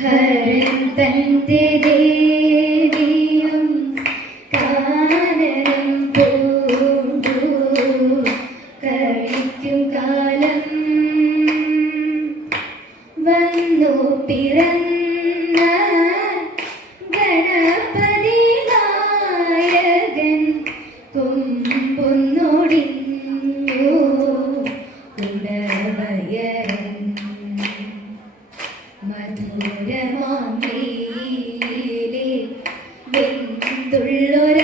ഹരൻ തന്റെ ദേവിയും കാനനം പൂണ്ടു കളിക്കും കാലം വന്നു പിറന്ന ഗണപതി നായകൻ കൊമ്പൊന്നൊടിഞ്ഞു ഉടവയറൻ മധുരമാമേലെ വെന്തുള്ളൊരപ്പത്തെ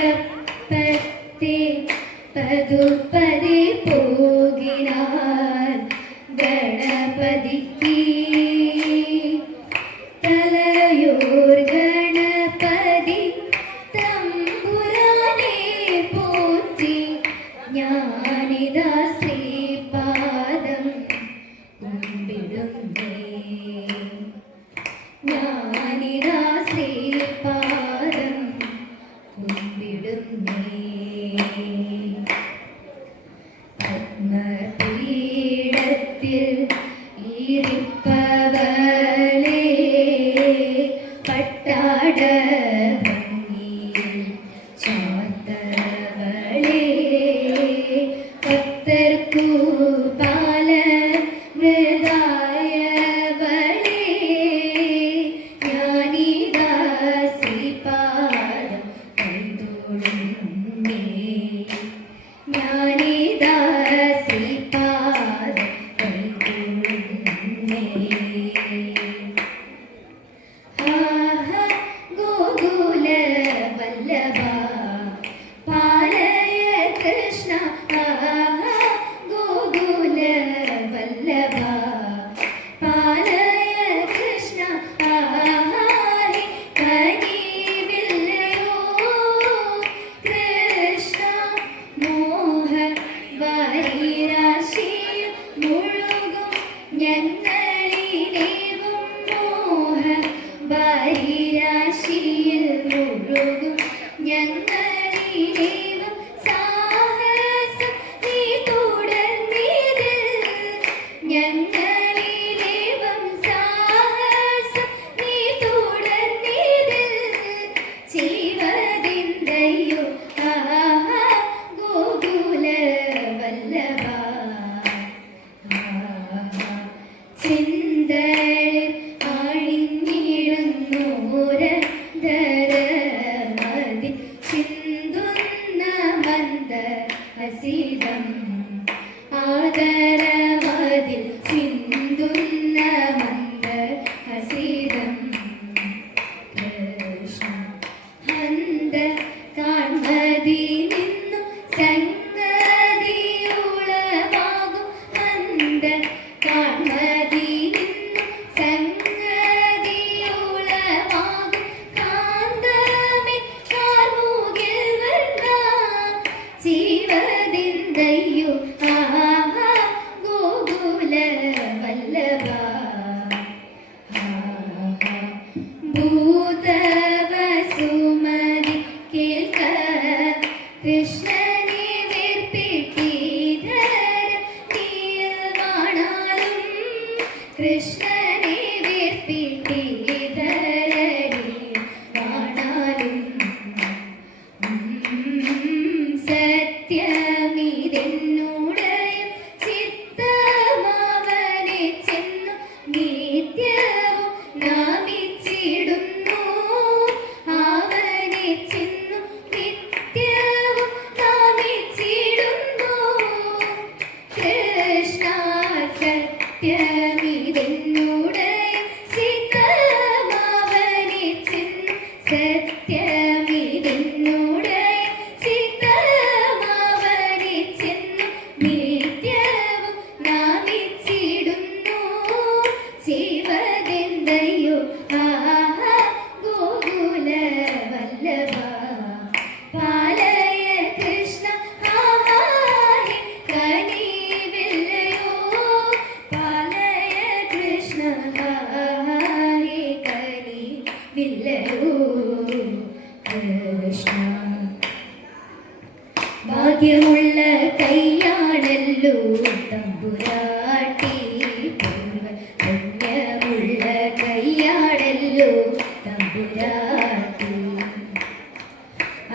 പതുപ്പതി പോകിനാൻ ഗണപതിക്ക് തലയോർ ഗണപതി തമ്പുരാനെ പോറ്റി ഞാനിതാ ശ്രീപാദം കുമ്പിടുന്നേ ഞാനിതാ ശ്രീപാദം കുമ്പിടുന്നേ പത്മപീഠത്തിൽ ഇരിപ്പവളേ പട്ടാട ഭംഗിയിൽ ചാർത്തവളേ ഭക്തർക്കു പാല മൃദായവളേ ഞാനിതാ ശ്രീപാദം കൈതൊഴുന്നേ ഞാനിതാ ശ്രീപാദം കൈതൊഴുന്നേ ഗോകുല വല്ലഭ പാലയ കൃഷ്ണ ഗോകുല വല്ലഭ പാലയ കൃഷ്ണ കനിവില്ലയോ കൃഷ്ണ മോഹ വാരിരാശിയിൽ മുഴുകും ഞങ്ങളിലേവും മോഹ വാരിരാശിയിൽ മുഴുകും ഞങ്ങളിലേവും സാഹസം നീ തുടർന്നിതിൽ ഞങ്ങളിലേവും സാഹസം നീ തുടർന്നിതിൽ ചെയ്വതിന്തയോ ഗോകുല വല്ലഭ ചിന്തളിൽ ആഴിഞ്ഞിടുന്നോരധരമതി ചിന്തുന്ന മന്ദ ഹസിതം ആദരമതിൽ ചിന്തുന്ന മന്ദ ഹസിതം കൃഷ്ണ ഹന്ത കാൺമതി നിന്നു സംഗതിയുളവാകും ഹന്ത കാൺമതി നിന്നു സംഗതിയുളവാകും കാന്തമേ കാർമുകിൽ വർണ്ണ ജീവതിന്തയ്യോ ഗോകുല വല്ലഭ ഭൂതവസുമതി കേൾക്ക കൃഷ്ണനെ വേർപിട്ടീധര നീയിൽ വാണാലും കൃഷ്ണനെ വേർപിട്ടീധരടി വാണാലും സത്യമിതെന്നുടയം ചിത്തമാവനെ ചെന്നു നിത്യവും നാമിച്ചിടുന്നു അവനെ ചെന്നു നിത്യവും നാമിച്ചിടുന്നു കൃഷ്ണ സത്യമിതെന്നുടയം ചിത്തമാവനെ ചെന്നു സത്യമിതെന്നുടയം ചിത്തമാവനെ ചെന്നു നിത്യവും നാമിച്ചിടുന്നു ജീവതെന്തയോ ഗോകുല വല്ലഭ പാലയ കൃഷ്ണ കനിവില്ലയോ പാലയ തമ്പുരാട്ടി പുണ്യമുള്ള കയ്യാടല്ലോ തമ്പുരാട്ടി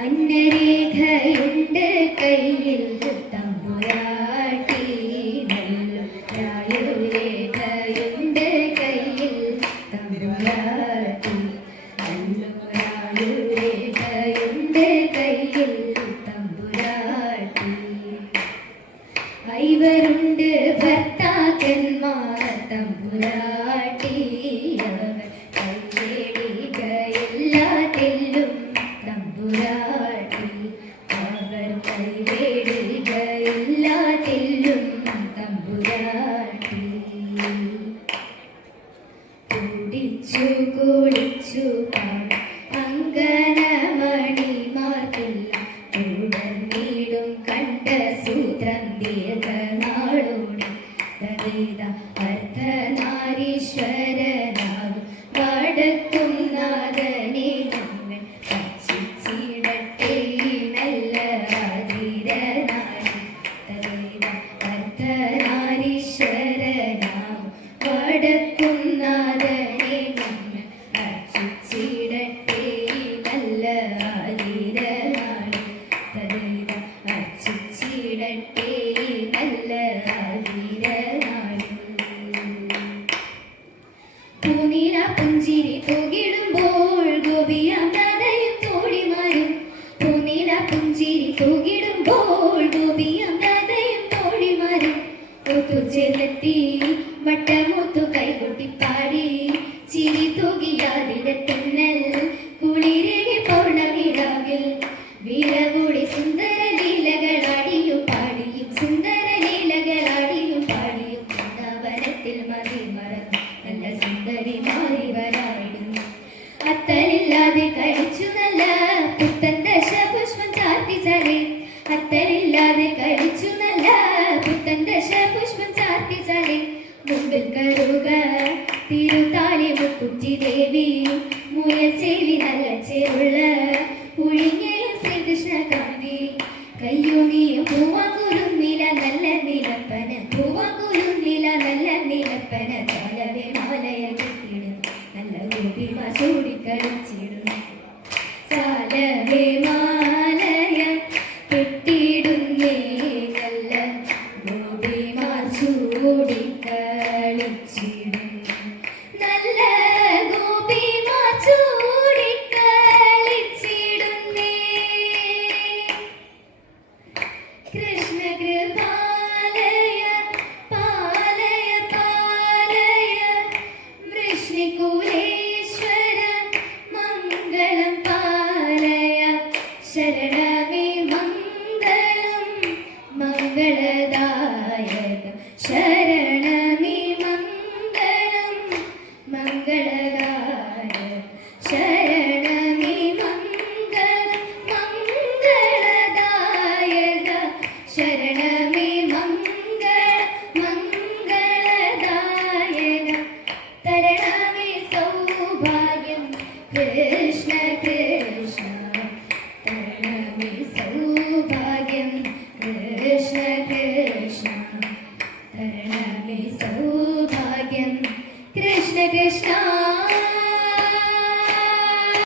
അന്നരേഖയുണ്ട് കയ്യിൽ തമ്പുരാട്ടി നല്ല രായുരേഖയുണ്ട് കയ്യിൽ തമ്പുരാട്ടി നല്ല രായുരേഖയുണ്ട് കയ്യിൽ തമ്പുരാട്ടി ഐവരുണ്ട് ഭർത്താക്കന്മാർ തമ്പുരാട്ടി അവർ കൈവേടികയെല്ലാത്തിലും തമ്പുരാട്ടി അവർ കൈവേടികയെല്ലാത്തിലും തമ്പുരാട്ടി കുടിച്ചു കുളിച്ചു അങ്കനമണിമാർക്കില്ല തുടർന്നിടും കണ്ട സൂത്രം ദീർഘനാളോടെ ദരിത അർദ്ധനാരീശ്വരനാകും വടക്കും നാഥനെ നമ്മൾ ഭക്ഷിച്ചിടട്ടെ നല്ല ആതിരനായി ദരിത അർദ്ധനാരീശ്വരനാകും വടക്കും നാഥനെ നമ്മൾ ഭക്ഷിച്ചിടട്ടെ നല്ല ആതിരനായി ദരിത ഭക്ഷിച്ചിടട്ടെ നല്ല ആതിരനായി പൂനില പുഞ്ചിരി തൂകിടുമ്പോൾ ഗോപിയാം രാധയും തോഴിമാരും പൂനില പുഞ്ചിരി തൂകിടുമ്പോൾ ഗോപിയാം രാധയും തോഴിമാരും ഒത്തുചേർന്നെത്തി വട്ടമൊത്തു കൈകൊട്ടിപ്പാടി ചിരി തൂകിയാതിരത്തുന്നൽ കുളിരകി പൗർണമിരാകിൽ വീരകൂടി സുന്ദര ലീലകളാടിയും പാടിയും സുന്ദര ലീലകളാടിയും പാടിയും വൃന്ദാവനത്തിൽ മതി മറന്നു നല്ല സുന്ദരി മാറി വരായിടുന്നു അത്തലില്ലാതെ കഴിച്ചു നല്ല പുത്തൻ ദശപുഷ്പം ചാർത്തിച്ചാലേ അത്തലില്ലാതെ കഴിച്ചു നല്ല പുത്തൻ ദശപുഷ്പം ചാർത്തിച്ചാലേ മുമ്പിൽ കരുക